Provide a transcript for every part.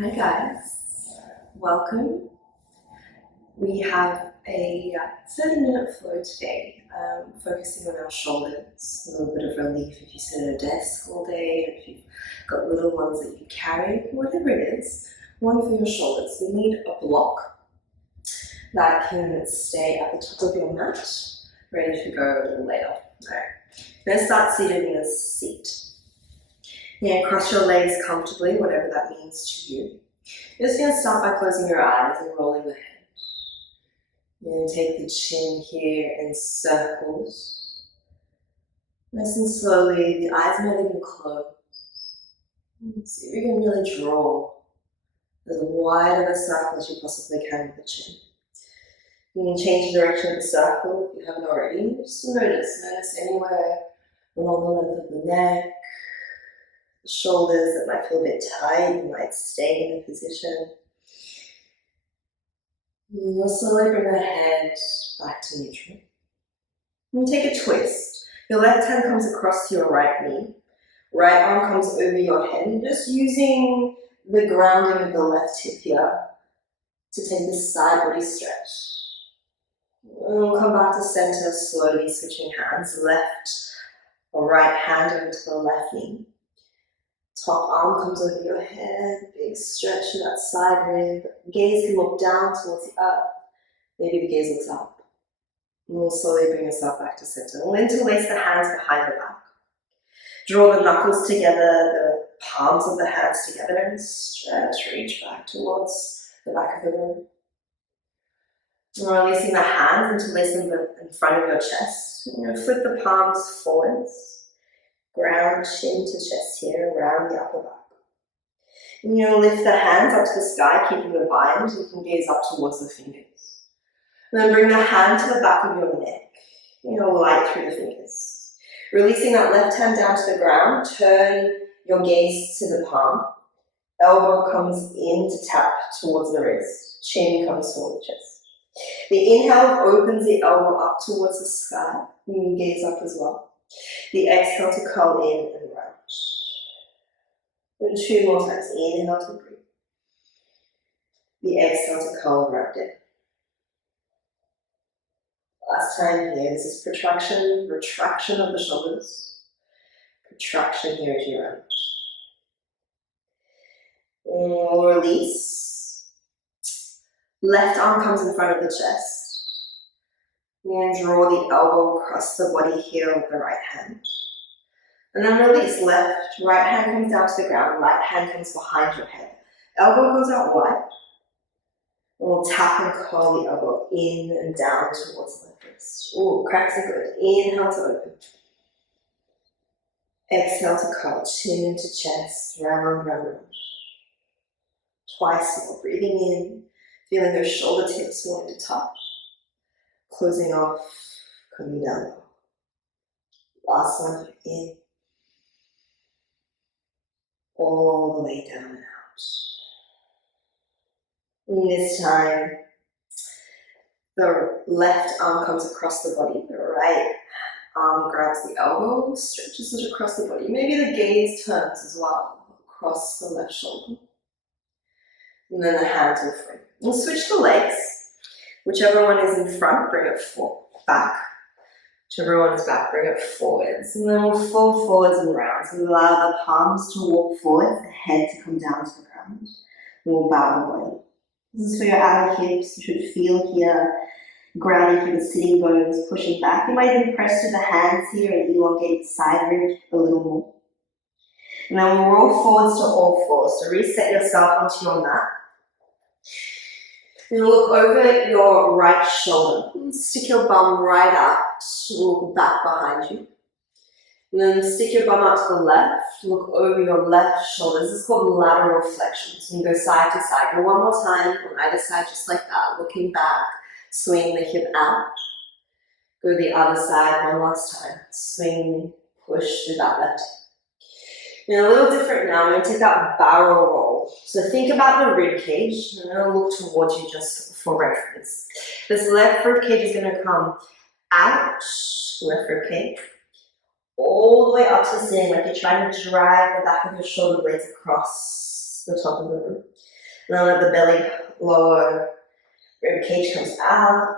Hi guys, welcome. We have a 30-minute flow today, focusing on our shoulders, a little bit of relief if you sit at a desk all day, if you've got little ones that you carry, whatever it is, one for your shoulders. You need a block that can stay at the top of your mat, ready to go a little later. Alright, let's start seated in a seat. Cross your legs comfortably, whatever that means to you. You're just going to start by closing your eyes and rolling the head. You're going to take the chin here in circles. Nice and slowly, the eyes might even close. See if you can really draw as wide of a circle as you possibly can with the chin. You can change the direction of the circle if you haven't already. Just notice anywhere along the length of the neck, the shoulders that might feel a bit tight, you might stay in a position. You'll slowly bring the head back to neutral. And take a twist. Your left hand comes across to your right knee. Right arm comes over your head. And just using the grounding of the left hip here to take this side body stretch. And we'll come back to center, slowly switching hands. Left or right hand over to the left knee. Top arm comes over your head, big stretch in that side rib. Gaze can look down towards the earth. Maybe the gaze looks up. And we'll slowly bring yourself back to center. We'll interlace the hands behind the back. Draw the knuckles together, the palms of the hands together, and stretch, reach back towards the back of the room. We're releasing the hands, interlace them in front of your chest. You're going to flip the palms forwards. Ground chin to chest here, around the upper back. And you'll lift the hands up to the sky, keeping the bind. You can gaze up towards the fingers. And then bring the hand to the back of your neck. Light through the fingers. Releasing that left hand down to the ground, turn your gaze to the palm. Elbow comes in to tap towards the wrist. Chin comes toward the chest. The inhale opens the elbow up towards the sky. You can gaze up as well. The exhale to curl in and round. And 2 more times. Inhale to breathe. The exhale to curl and round in. Last time here. This is protraction, retraction of the shoulders. Protraction here as you round. And we'll release. Left arm comes in front of the chest. And draw the elbow across the body here with the right hand. And then release. Left, right hand comes down to the ground, right hand comes behind your head. Elbow goes out wide. And we'll tap and curl the elbow in and down towards the wrist. Ooh, cracks are good. Inhale to open. Exhale to curl, chin into chest, round, round, round. Twice more, breathing in, feeling those shoulder tips wanting to touch. Closing off, coming down. Last one, in. All the way down and out. And this time, the left arm comes across the body. The right arm grabs the elbow, stretches it across the body. Maybe the gaze turns as well, across the left shoulder. And then the hands will free. We'll switch the legs. Whichever one is in front, bring it back. Whichever one is back, bring it forwards. And then we'll fall forwards and round. So we'll allow the palms to walk forwards, the head to come down to the ground. We'll bow the body. This is for your outer hips. You should feel here, grounding through the sitting bones, pushing back. You might even press to the hands here and elongate the side rib a little more. And then we'll roll forwards to all fours. So reset yourself onto your mat. And look over your right shoulder. Stick your bum right out. Look back behind you. And then stick your bum out to the left. Look over your left shoulder. This is called lateral flexion. So you go side to side. Go one more time on either side, just like that. Looking back. Swing the hip out. Go the other side one last time. Swing, push through that left hip. Now a little different now, I'm going to take that barrel roll. So think about the rib cage. I'm going to look towards you just for reference. This left rib cage is going to come out, left rib cage, all the way up to the ceiling, like you're trying to drag the back of your shoulder blades across the top of the room. And then let the belly lower, rib cage comes out,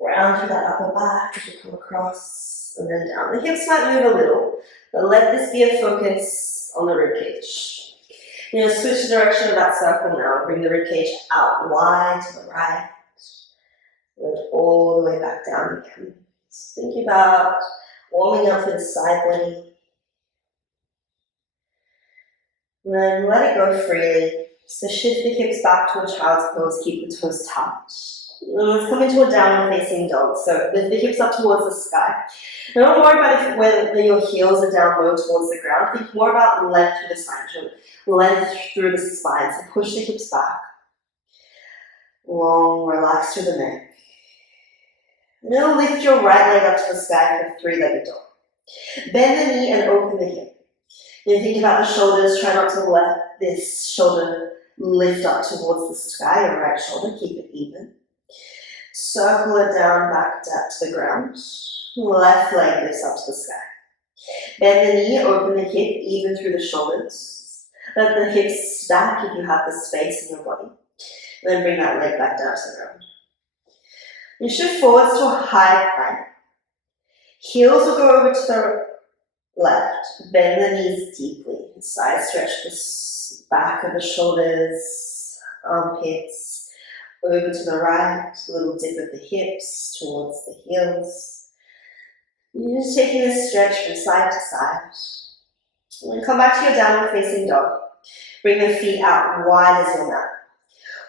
round through that upper back as you come across, and then down. The hips might move a little, but let this be a focus on the rib cage. You're going to switch the direction of that circle now. Bring the rib cage out wide to the right. Lift all the way back down again. Just think about warming up through the side body. And then let it go freely. So shift the hips back to a child's pose, keep the toes touched. Let's come into a downward facing dog. So lift the hips up towards the sky. And don't worry about whether your heels are down low towards the ground. Think more about length through the spine. Length through the spine. So push the hips back. Long, relax through the neck. And then lift your right leg up to the sky for a three-legged dog. Bend the knee and open the hip. You think about the shoulders. Try not to let this shoulder lift up towards the sky. Your right shoulder, keep it even. Circle it down, back to the ground. Left leg lifts up to the sky. Bend the knee, open the hip, even through the shoulders. Let the hips stack if you have the space in your body. Then bring that leg back down to the ground. You shift forwards to a high plank. Heels will go over to the left. Bend the knees deeply. Side stretch the back of the shoulders, armpits. Over to the right, a little dip of the hips towards the heels. You're just taking this stretch from side to side. And then come back to your downward facing dog. Bring the feet out wide as your mat.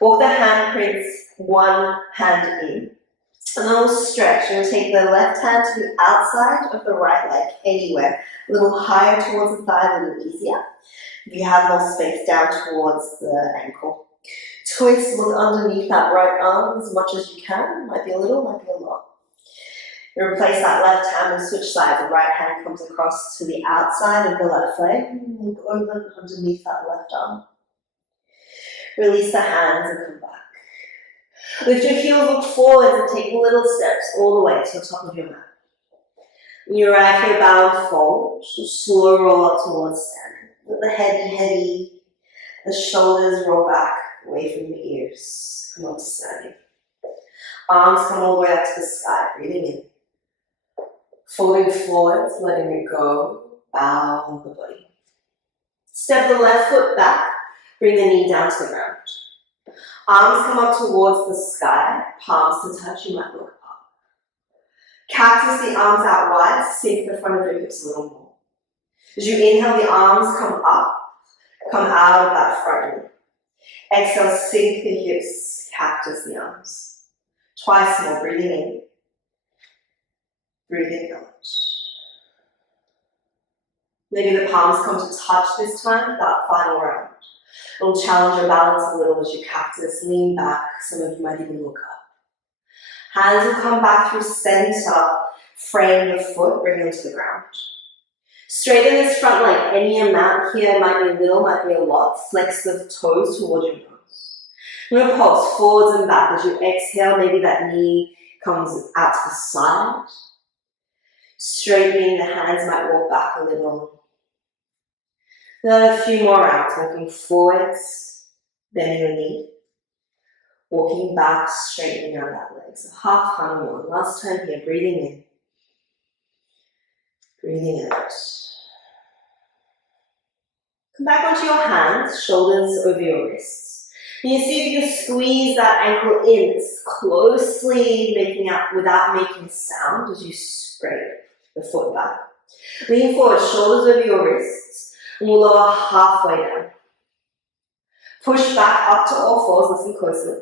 Walk the handprints one hand in. And then we'll stretch. You'll take the left hand to the outside of the right leg, anywhere. A little higher towards the thigh, a little easier. If you have more space, down towards the ankle. Twist, look underneath that right arm as much as you can. Might be a little, might be a lot. You replace that left hand and switch sides. The right hand comes across to the outside of the left leg. Look over underneath that left arm. Release the hands and come back. Lift your heels, look forwards and take little steps all the way to the top of your mat. When you're right here, bow fold. Just slow roll up towards standing. Let the head be heavy. The shoulders roll back away from your ears. Come up to standing. Arms come all the way up to the sky. Breathing in. Folding forwards, letting it go. Bow the body. Step the left foot back. Bring the knee down to the ground. Arms come up towards the sky. Palms to touch. You might look up. Cactus the arms out wide. Sink the front of your hips a little more. As you inhale, the arms come up. Come out of that front knee. Exhale, sink the hips, cactus the arms. Twice more, breathing in. Breathing out. Maybe the palms come to touch this time, that final round. It'll challenge your balance a little as you cactus, lean back. Some of you might even look up. Hands will come back through center, frame the foot, bring them to the ground. Straighten this front leg, any amount here, might be a little, might be a lot. Flex the toes towards your nose. You're going to pulse forwards and back. As you exhale, maybe that knee comes out to the side. Straightening the hands, might walk back a little. Then a few more rounds, walking forwards, bending your knee. Walking back, straightening out that leg. So half one. Last time here, breathing in. Breathing out. Come back onto your hands, shoulders over your wrists. And you see if you can squeeze that ankle in as closely, without making a sound as you scrape the foot back. Lean forward, shoulders over your wrists, and we'll lower halfway down. Push back up to all fours, listen closely.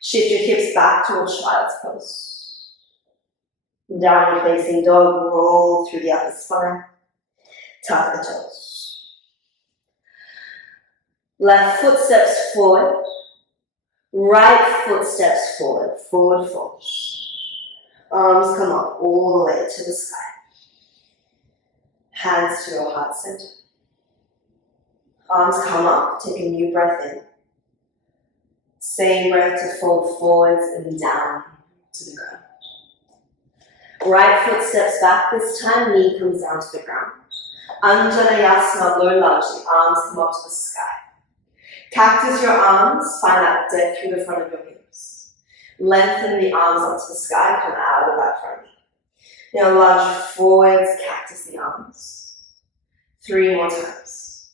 Shift your hips back to a child's pose. Downward facing dog, roll through the upper spine, tuck the toes. Left foot steps forward, right foot steps forward, forward fold. Arms come up all the way to the sky. Hands to your heart center. Arms come up, take a new breath in. Same breath to fold forwards and down to the ground. Right foot steps back this time, knee comes down to the ground. Anjaneyasana, low lunge, the arms come up to the sky. Cactus your arms, find that depth through the front of your hips. Lengthen the arms up to the sky, come out of that front knee. Now lunge forwards, cactus the arms. 3 more times.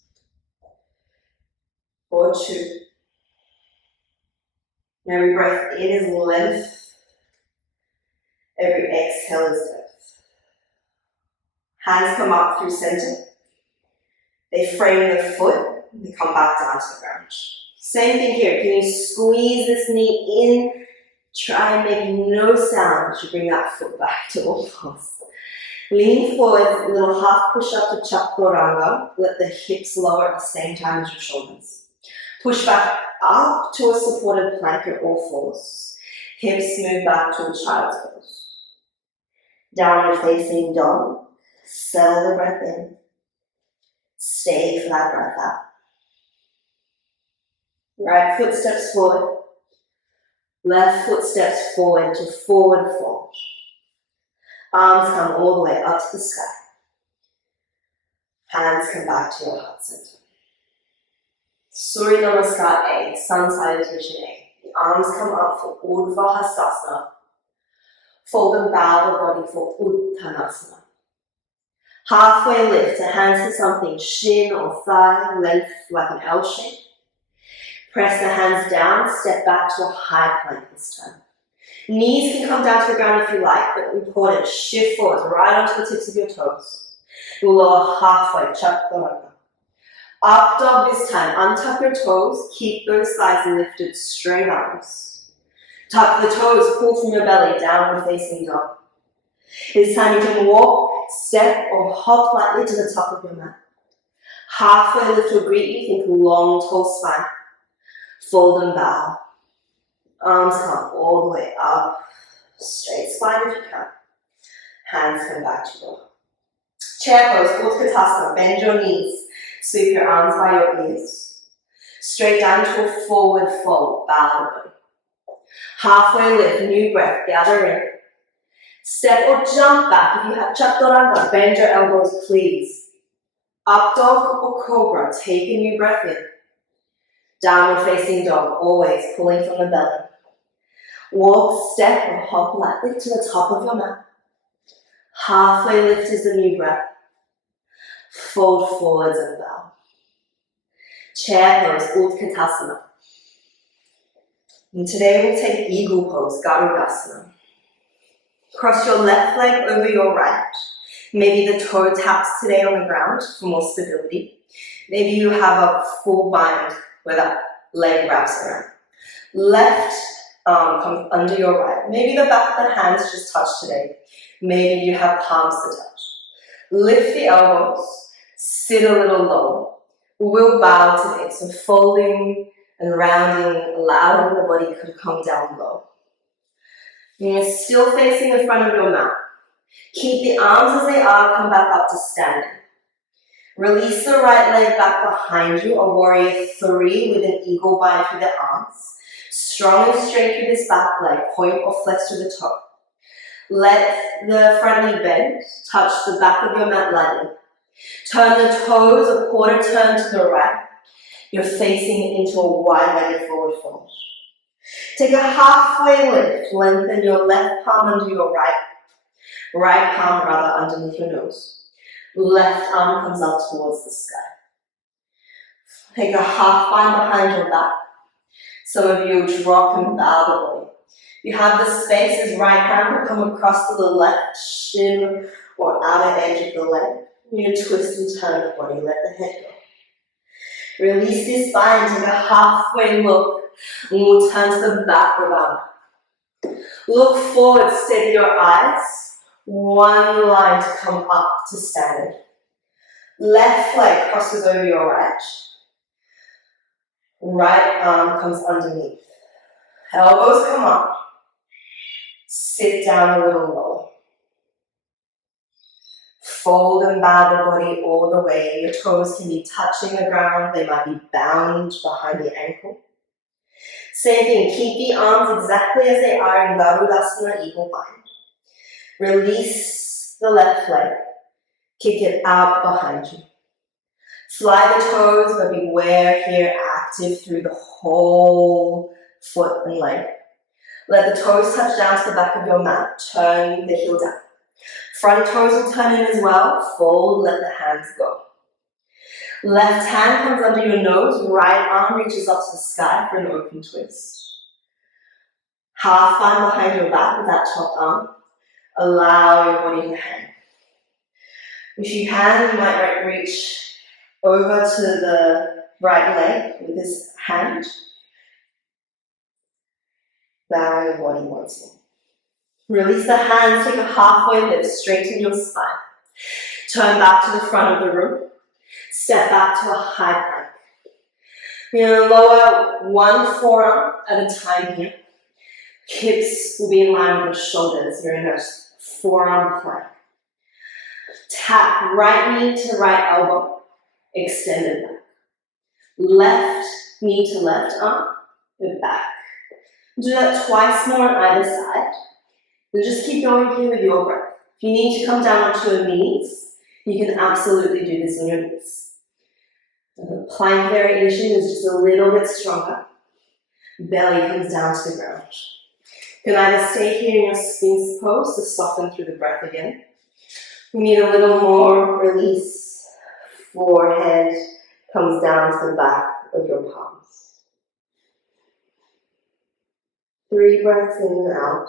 Or 2. Every breath in is length. Every exhale is depth. Hands come up through center. They frame the foot. They come back down to the ground. Same thing here. Can you squeeze this knee in? Try and make no sound as you bring that foot back to all fours. Lean forward, a little half push up to chaturanga. Let the hips lower at the same time as your shoulders. Push back up to a supported plank at all fours. Hips move back to a child's pose. Downward facing dog. Settle the breath in. Stay for that breath out. Right foot steps forward. Left foot steps forward to forward fold. Arms come all the way up to the sky. Hands come back to your heart center. Surya Namaskar A, Sun Salutation A. The arms come up for Urdhva Hastasana. Fold and bow the body for Uttanasana. Halfway lift, a hands to something, shin or thigh, length like an L shape. Press the hands down, step back to a high plank this time. Knees can come down to the ground if you like, but important, shift forward, right onto the tips of your toes. We'll lower halfway, chaturanga. Up dog this time, untuck your toes, keep those thighs lifted, straight arms. Tuck the toes, pull from your belly, downward facing dog. This time you can walk, step, or hop lightly to the top of your mat. Halfway lift will greet you, think long, tall spine. Fold and bow. Arms come all the way up. Straight spine if you can. Hands come back to your chair pose, Utkatasana. Bend your knees. Sweep your arms by your ears. Straight down to a forward fold. Bow the body. Halfway lift, new breath. Gather in. Step or jump back. If you have chaturanga, bend your elbows, please. Up dog or cobra. Take a new breath in. Downward facing dog, always pulling from the belly. Walk, step, or hop lightly to the top of your mat. Halfway lift is the new breath. Fold forwards and bow. Chair pose, Utkatasana. And today we'll take eagle pose, Garudasana. Cross your left leg over your right. Maybe the toe taps today on the ground for more stability. Maybe you have a full bind where that leg wraps around. Left arm comes under your right. Maybe the back of the hands just touch today. Maybe you have palms to touch. Lift the elbows, sit a little lower. We'll bow today, so folding and rounding, allowing the body to come down low. You're still facing the front of your mat. Keep the arms as they are, come back up to standing. Release the right leg back behind you, a warrior 3 with an eagle bind through the arms. Strong and straight through this back leg, point or flex to the toe. Let the front knee bend, touch the back of your mat lightly. Turn the toes a quarter turn to the right. You're facing into a wide-legged forward fold. Take a halfway lift, lengthen your left palm under your right palm rather underneath your nose. Left arm comes up towards the sky. Take a half bind behind your back. Some of you will drop and bow the body. You have the space as right hand will come across to the left shin or outer edge of the leg. You twist and turn the body, let the head go. Release this bind, take a halfway look, and we'll turn to the back of our mat. Look forward, steady your eyes. One line to come up to standing. Left leg crosses over your right. Right arm comes underneath. Elbows come up. Sit down a little lower. Fold and bow the body all the way. Your toes can be touching the ground. They might be bound behind the ankle. Same thing, keep the arms exactly as they are in Garudasana, eagle bind. Release the left leg. Kick it out behind you. Fly the toes, but beware here, active through the whole foot and leg. Let the toes touch down to the back of your mat. Turn the heel down. Front toes will turn in as well. Fold, let the hands go. Left hand comes under your nose. Right arm reaches up to the sky for an open twist. Half find behind your back with that top arm. Allow your body to hang. If you can, you might reach over to the right leg with this hand. Bow your body once more. Release the hands, take a halfway lift, straighten your spine. Turn back to the front of the room. Step back to a high plank. You're going to lower one forearm at a time here. Hips will be in line with the shoulders. You're in a forearm plank. Tap right knee to right elbow, extended back. Left knee to left arm, and back. Do that twice more on either side. And just keep going here with your breath. If you need to come down onto your knees, you can absolutely do this on your knees. The plank variation is just a little bit stronger. Belly comes down to the ground. You can either stay here in your Sphinx pose to soften through the breath again. We need a little more release. Forehead comes down to the back of your palms. 3 breaths in and out.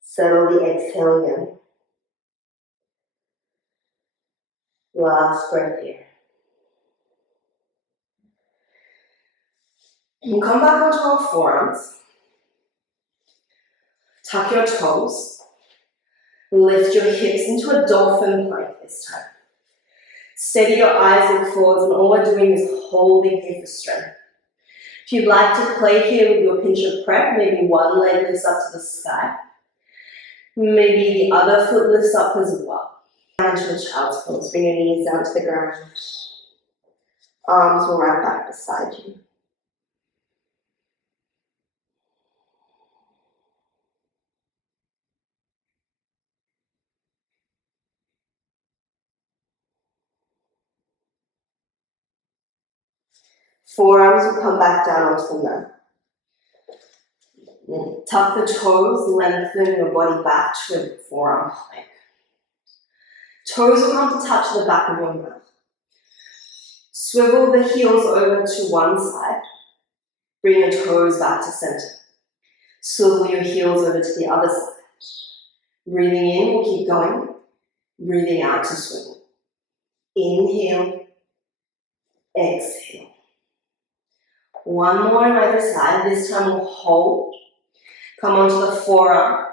Settle the exhale again. Last breath here. And come back onto our forearms. Tuck your toes. Lift your hips into a dolphin plank this time. Steady your eyes, look forwards, and all we're doing is holding here for strength. If you'd like to play here with your pinch of prep, maybe one leg lifts up to the sky. Maybe the other foot lifts up as well. Down to a child's pose. Bring your knees down to the ground. Arms will wrap back beside you. Forearms will come back down onto the mat. Tuck the toes, lengthen your body back to a forearm plank. Toes will come to touch the back of your mat. Swivel the heels over to one side. Bring your toes back to center. Swivel your heels over to the other side. Breathing in, we'll keep going. Breathing out to swivel. Inhale, exhale. One more on either side. This time we'll hold. Come onto the forearm.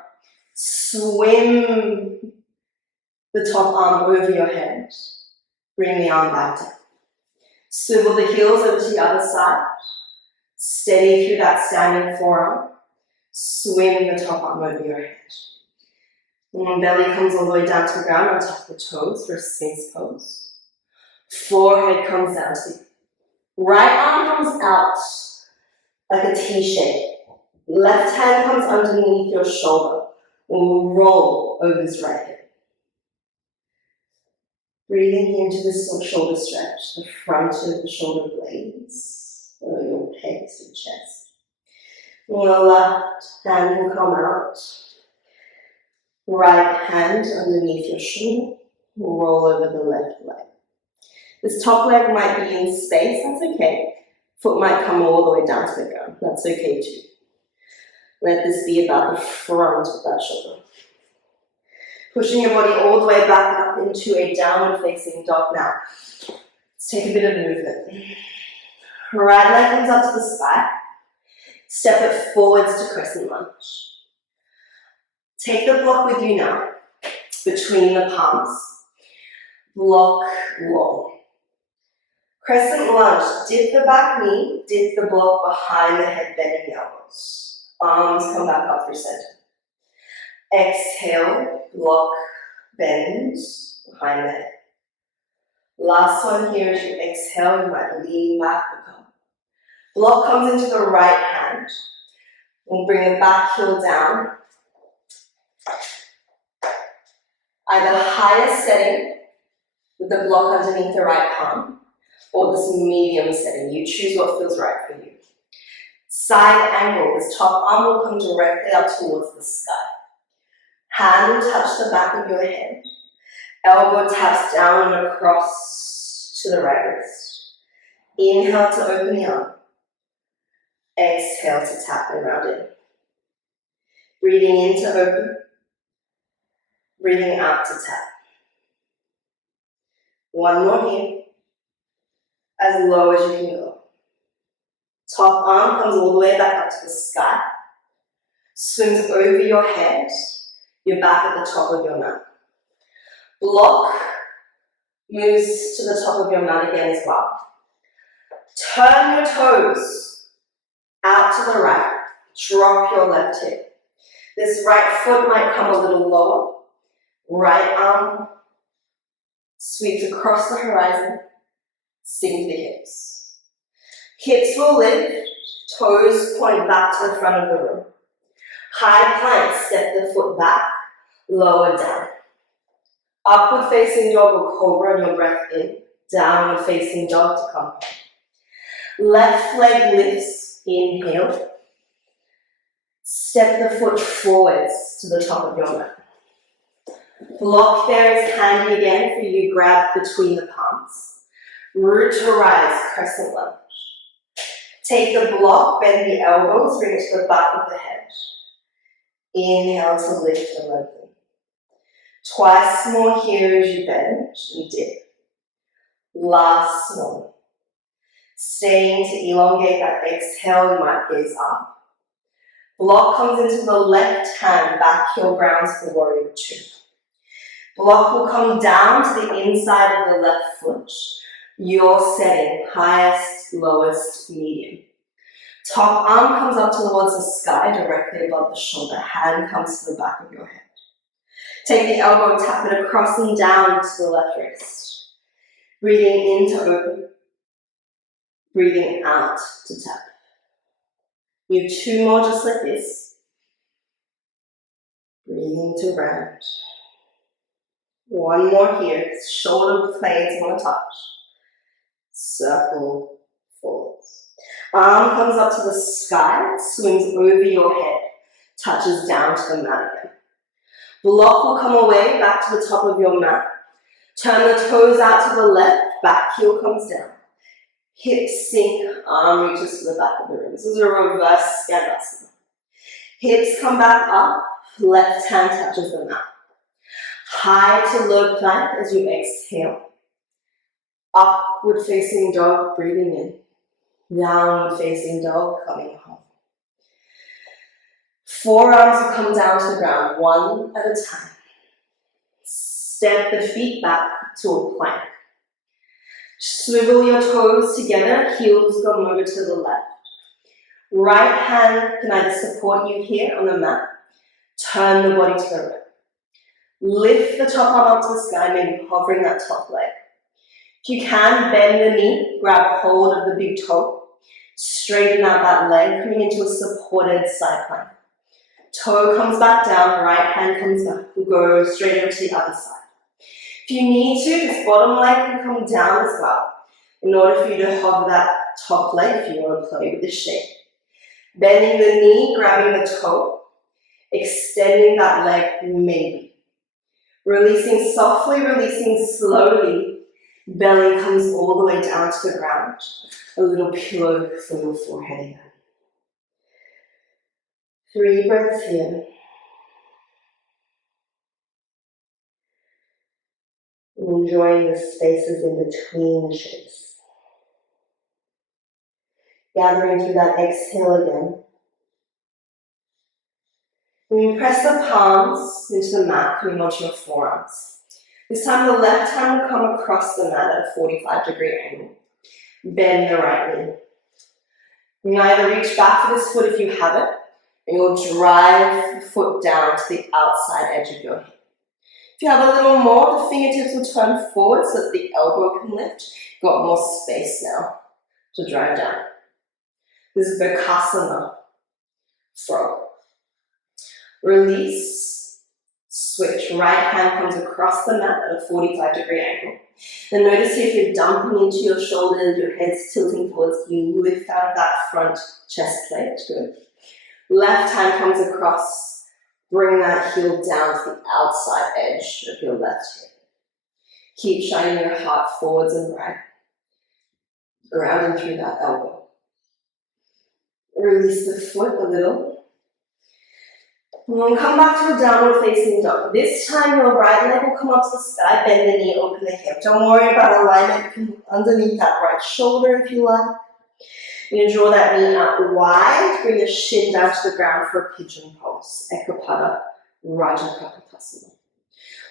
Swim the top arm over your head. Bring the arm back down. Swivel the heels over to the other side. Steady through that standing forearm. Swim the top arm over your head. And belly comes all the way down to the ground on top of the toes for a Sphinx pose. Forehead comes down to the right arm comes out like a T shape. Left hand comes underneath your shoulder. We'll roll over this right hip. Breathing here into the shoulder stretch, the front of the shoulder blades, or your pegs and chest. Your left hand will come out. Right hand underneath your shoulder. We'll roll over the left leg. This top leg might be in space, that's okay. Foot might come all the way down to the ground, that's okay too. Let this be about the front of that shoulder. Pushing your body all the way back up into a downward facing dog now. Let's take a bit of movement. Right leg comes up to the sky. Step it forwards to crescent lunge. Take the block with you now, between the palms. Block long. Crescent lunge, dip the back knee, dip the block behind the head, bending the elbows. Arms come back up through center. Exhale, block, bend behind the head. Last one here, as you exhale, you might lean back the cup. Block comes into the right hand. We'll bring the back heel down. Either higher setting with the block underneath the right palm, or this medium setting. You choose what feels right for you. Side angle, this top arm will come directly up towards the sky. Hand will touch the back of your head. Elbow taps down and across to the right wrist. Inhale to open the arm. Exhale to tap and round in. Breathing in to open. Breathing out to tap. One more here. As low as you can go. Top arm comes all the way back up to the sky. Swings over your head. You're back at the top of your mat. Block moves to the top of your mat again as well. Turn your toes out to the right. Drop your left hip. This right foot might come a little lower. Right arm sweeps across the horizon. Sink the hips. Hips will lift. Toes point back to the front of the room. High plank, step the foot back. Lower down. Upward facing dog or cobra on your breath in. Downward facing dog to come home. Left leg lifts. Inhale. Step the foot forwards to the top of your mat. Block there is handy again for you. Grab between the palms. Root to rise, crescent lunge. Take the block, bend the elbows, bring it to the back of the head. Inhale to lift and lengthen. Twice more here as you bend and dip. Last one. Staying to elongate that exhale, you might gaze up. Block comes into the left hand, back heel grounds for warrior two. Block will come down to the inside of the left foot. Your setting, highest, lowest, medium. Top arm comes up towards the sky, directly above the shoulder. Hand comes to the back of your head. Take the elbow, tap it across and down to the left wrist. Breathing in to open. Breathing out to tap. You have two more just like this. Breathing to round. One more here. Shoulder blades want to touch. Circle forwards. Arm comes up to the sky, swings over your head, touches down to the mat again. Block will come away back to the top of your mat. Turn the toes out to the left, back heel comes down. Hips sink, arm reaches to the back of the room. This is a reverse Skandasana. Hips come back up, left hand touches the mat. High to low plank as you exhale. Upward facing dog, breathing in. Downward facing dog, coming home. Forearms will come down to the ground, one at a time. Step the feet back to a plank. Swivel your toes together, heels come over to the left. Right hand can either support you here on the mat, turn the body to the right. Lift the top arm up to the sky, maybe hovering that top leg. If you can, bend the knee, grab hold of the big toe, straighten out that leg, coming into a supported side plank. Toe comes back down, right hand comes back. We'll go straight over to the other side. If you need to, this bottom leg can come down as well, in order for you to hover that top leg if you want to play with this shape. Bending the knee, grabbing the toe, extending that leg maybe. Releasing softly, releasing slowly. Belly comes all the way down to the ground. A little pillow for your forehead here. 3 breaths here. Enjoying the spaces in between the shapes. Gathering through that exhale again. When you press the palms into the mat, coming onto your forearms. This time the left hand will come across the mat at a 45-degree angle. Bend the right knee. You can either reach back for this foot if you have it, and you'll drive the foot down to the outside edge of your hip. If you have a little more, the fingertips will turn forward so that the elbow can lift. You've got more space now to drive down. This is Bakasana. Frog. Release. Switch. Right hand comes across the mat at a 45-degree angle. Then notice if you're dumping into your shoulders, your head's tilting forwards, you lift out of that front chest plate. Good. Left hand comes across. Bring that heel down to the outside edge of your left hip. Keep shining your heart forwards and right. Grounding through that elbow. Release the foot a little. And then come back to a downward facing dog. This time your right leg will come up to the sky, bend the knee, open the hip. Don't worry about alignment underneath that right shoulder if you like. You're gonna draw that knee out wide, bring the shin down to the ground for a pigeon pose. Ekapada, Rajakapatasana.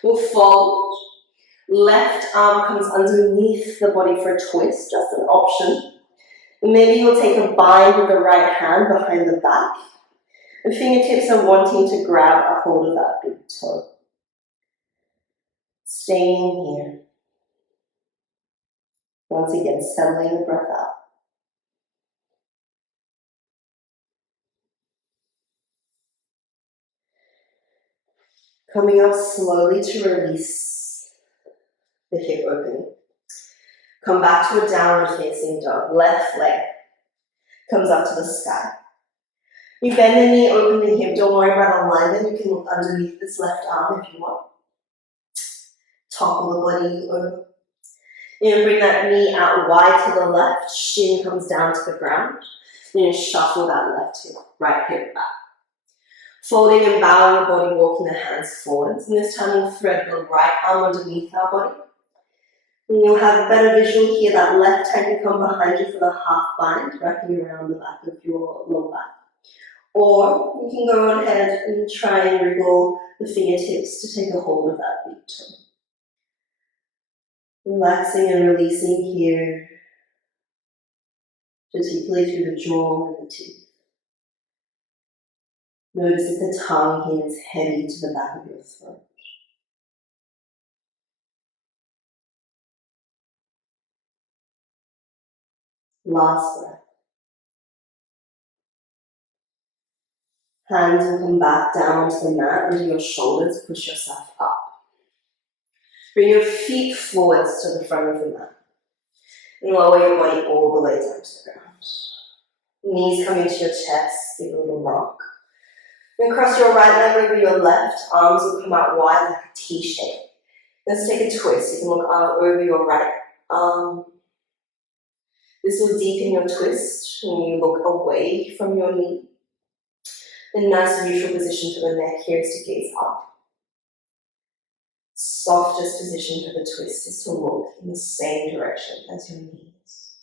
We'll fold. Left arm comes underneath the body for a twist, just an option. Maybe you'll take a bind with the right hand behind the back. The fingertips are wanting to grab a hold of that big toe. Staying here. Once again, settling the breath out. Coming up slowly to release the hip opening. Come back to a downward facing dog. Left leg comes up to the sky. You bend the knee, open the hip. Don't worry about alignment. You can look underneath this left arm if you want. Topple the body over. You're going to bring that knee out wide to the left. Shin comes down to the ground. You're going to shuffle that left hip, right hip back. Folding and bowing the body, walking the hands forwards. And this time we'll thread the right arm underneath our body. And you'll have a better visual here. That left hand can come behind you for the half bind, wrapping around the back of your lower back. Or you can go ahead and try and wriggle the fingertips to take a hold of that big toe. Relaxing and releasing here, particularly through the jaw and the teeth. Notice if the tongue here is heavy to the back of your throat. Last breath. Hands will come back down to the mat under your shoulders. Push yourself up. Bring your feet forwards to the front of the mat. And lower your body all the way down to the ground. Knees come into your chest, give a little rock. Then cross your right leg over your left. Arms will come out wide like a T shape. Let's take a twist. You can look over your right arm. This will deepen your twist when you look away from your knee. The nice neutral position for the neck here is to gaze up. Softest position for the twist is to look in the same direction as your knees.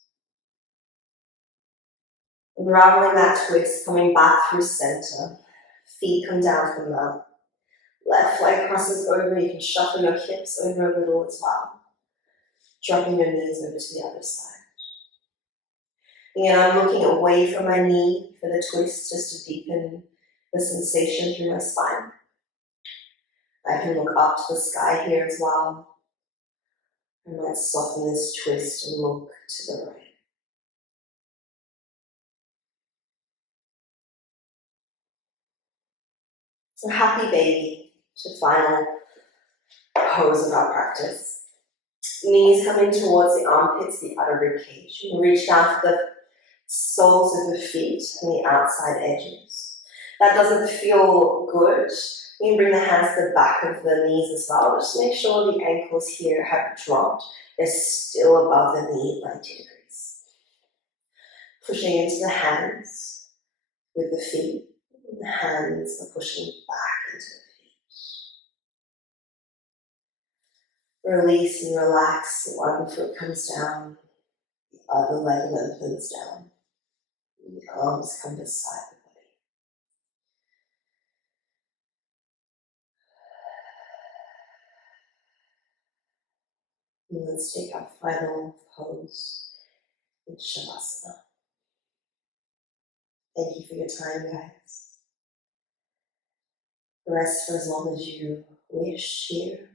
Unraveling that twist, coming back through center. Feet come down to the mat. Left leg crosses over. You can shuffle your hips over a little as well. Dropping your knees over to the other side. Again, I'm looking away from my knee for the twist just to deepen the sensation through my spine. I can look up to the sky here as well. I might soften this twist and look to the right. So happy baby to final pose of our practice. Knees coming towards the armpits, the outer rib cage. You can reach down to the soles of the feet and the outside edges. That doesn't feel good. You can bring the hands to the back of the knees as well. Just make sure the ankles here have dropped. They're still above the knee at 90 degrees. Pushing into the hands with the feet. The hands are pushing back into the feet. Release and relax. One foot comes down, the other leg lengthens down. And the arms come beside the body. And let's take our final pose in Shavasana. Thank you for your time, guys. Rest for as long as you wish here.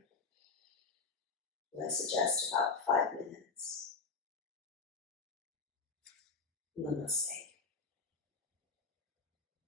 And I suggest about 5 minutes. Namaste.